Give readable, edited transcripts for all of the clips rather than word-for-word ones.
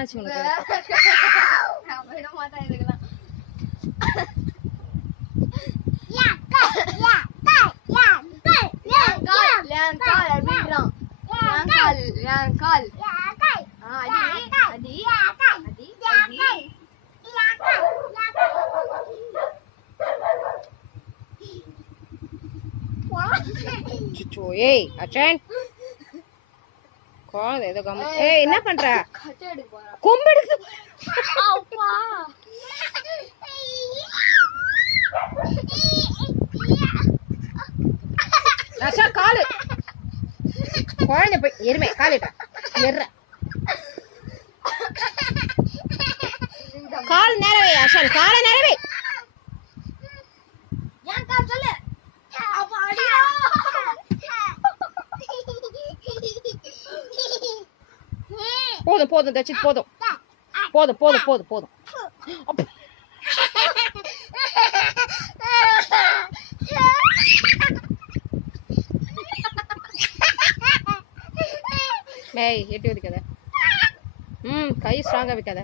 என்னாச்சு உனக்கு? நான் விட மாட்டேன் இதுக்கெல்லாம். ஏய் அச்சன் கால் ஏதோ கம். ஏய் என்ன பண்ற? கொம்பு எடுத்து. அப்பா அச்சா கால் குழந்தை போய் எருமை காலிட்ட எர்ற கால் நேரவே அஷன் கால நேரவே ஏன் கால் சொல்லு. அப்பா அடியா. போதும் போதும் தச்சு போதும் போதும் போதும் போதும் போதும். ஏய் எட்டி வைக்காத. கை ஸ்ட்ராங்கா வைக்காத.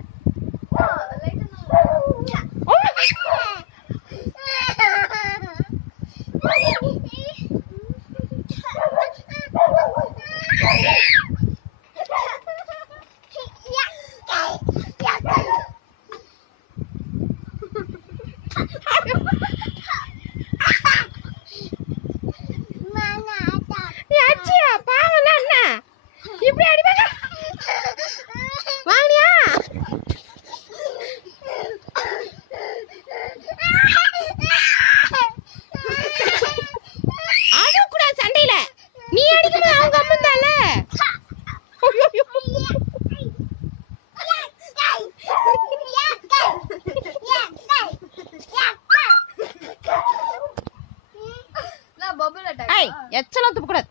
Bubble attack. எச்சலாம் துப்பக்கூடாது.